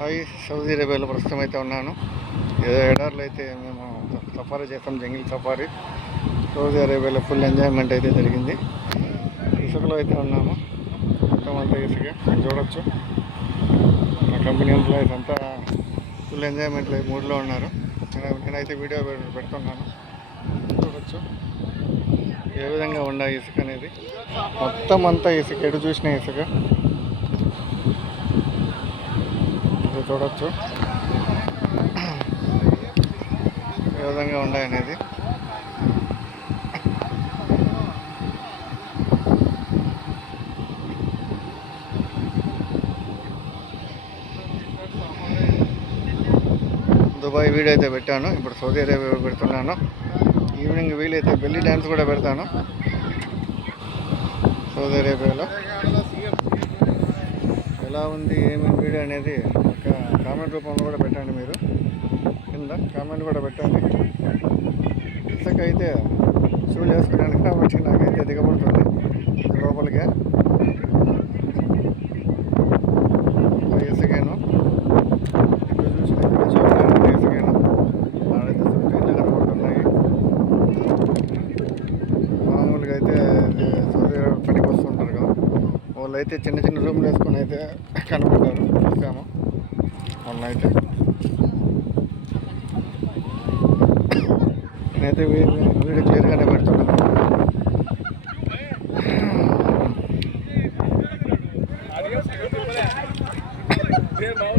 Hi Saudi అరేబియాలో ప్రస్తుతం అయితే ఉన్నాను. ఏదో ఎడార్లు అయితే మేము సఫారీ చేస్తాం జంగిల్ సఫారీ. సౌదీ అరేబియాలో ఫుల్ ఎంజాయ్మెంట్ అయితే జరిగింది. ఇసుకలో అయితే ఉన్నాము. మొత్తం అంతా ఇసుక. మీరు చూడొచ్చు. మా కంపెనీ ఎంప్లాయీస్ అంతా ఫుల్ ఎంజాయ్మెంట్ మూడ్లో ఉన్నారు. నేనైతే వీడియో పెడుతున్నాను. చూడొచ్చు. ఏ విధంగా ఉన్నాయి ఇసుక అనేది? మొత్తం అంతా ఇసుక ఎటు చూసిన ఇసుక. చూడవచ్చు చూడొచ్చు. ఏ విధంగా ఉన్నాయనేది దుబాయ్ వీడియో అయితే పెట్టాను. ఇప్పుడు సౌదీ అరేబియా పెడుతున్నాను. ఈవినింగ్ వీలైతే బెల్లి డ్యాన్స్ కూడా పెడతాను. సౌదీ అరేబియాలో. ఎలా ఉంది ఏమేమి వీడియో అనేది కామెంట్ రూపంలో కూడా పెట్టండి మీరు. కింద కామెంట్ కూడా పెట్టండి. ఇసుక అయితే షూలు వేసుకున్నాను కాబట్టి నాకైతే దిగబడుతుంది లోపలికే. ఆ ఇసుకేను. ఇక్కడ చూసిన ఇక్కడ చూడలేదు ఇసుకేను. ఆడైతే చుట్టూ కనబడుతున్నాయి. మామూలుగా అయితే ఇది సౌదీ పనికి వస్తుంటారు కదా. వాళ్ళు అయితే చిన్న చిన్న రూమ్లు వేసుకొని అయితే కనబడ్డారు చూసాము. వాళ్ళు అయితే నేనైతే వీడియో వీడియో క్లియర్గానే పెడుతున్నాను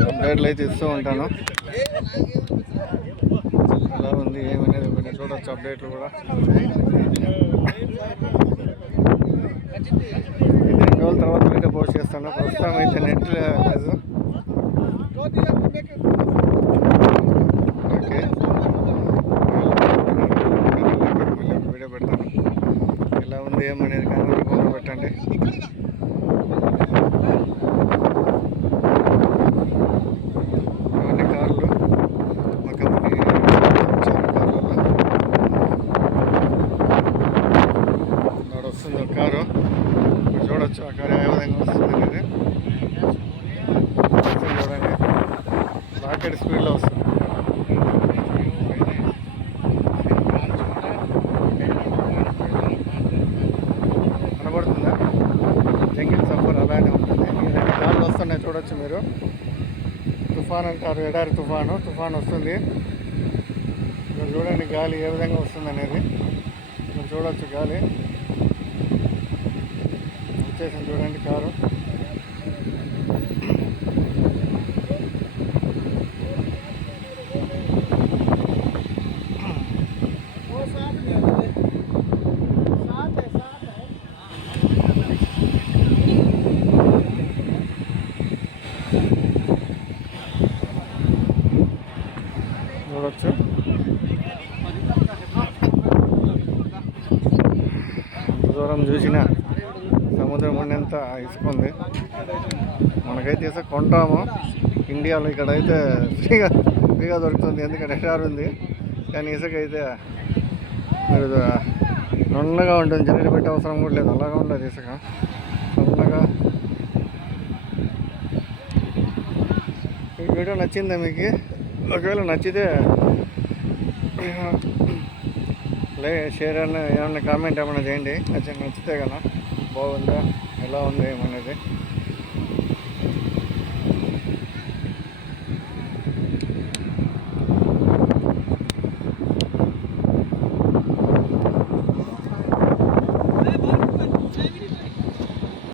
అప్డేట్లు అయితే ఇస్తూ ఉంటాను. ఎలా ఉంది ఏమనేది కొన్ని చూడొచ్చు అప్డేట్లు కూడా. ఇది రెండు రోజుల తర్వాత వీడియో పోస్ట్ చేస్తాను. ప్రస్తుతం అయితే నెట్ లేదు ఓకే మళ్ళీ ఒక వీడియో పెడతాను ఎలా ఉంది ఏమనేది కామెంట్ రూపంలో పెట్టండి. ఇవన్నీ కార్లు. మా కంపెనీ కార్లలో వస్తుంది ఒక కారు. ఇప్పుడు చూడొచ్చు ఆ కారు ఏ విధంగా వస్తుంది అనేది. చూడండి. రాకెట్ స్పీడ్లో వస్తుంది కనబడుతుందా జంగిల్ సఫర్ అలానే ఉంటుంది ఈ రెండు కార్లు వస్తున్నాయి చూడొచ్చు మీరు తుఫాన్ అంటారు ఎడారి తుఫాను తుఫాన్ వస్తుంది. ఇక్కడ చూడండి గాలి ఏ విధంగా వస్తుంది అనేది మీరు చూడొచ్చు గాలి. వచ్చేసింది చూడండి కారు. చూడొచ్చు. దూరం చూసిన సముద్రం ఉన్నంత ఇసుక ఉంది మనకైతే ఇసుక కొంటాము. ఇండియాలో ఇక్కడ అయితే ఫ్రీగా ఫ్రీగా దొరుకుతుంది. ఎందుకంటే ఎడారి ఉంది. కానీ ఇసుక అయితే మీరు నున్నగా ఉంటుంది. జల్లెడ పెట్టే అవసరం కూడా లేదు. అలాగా ఉండదు ఇసుక నున్నగా ఈ వీడియో నచ్చిందా మీకు? ఒకవేళ నచ్చితే లే షేర్ అన్న ఏమన్నా కామెంట్ ఏమైనా చేయండి. నచ్చి నచ్చితే కదా బాగుందా ఎలా ఉంది ఏమనేది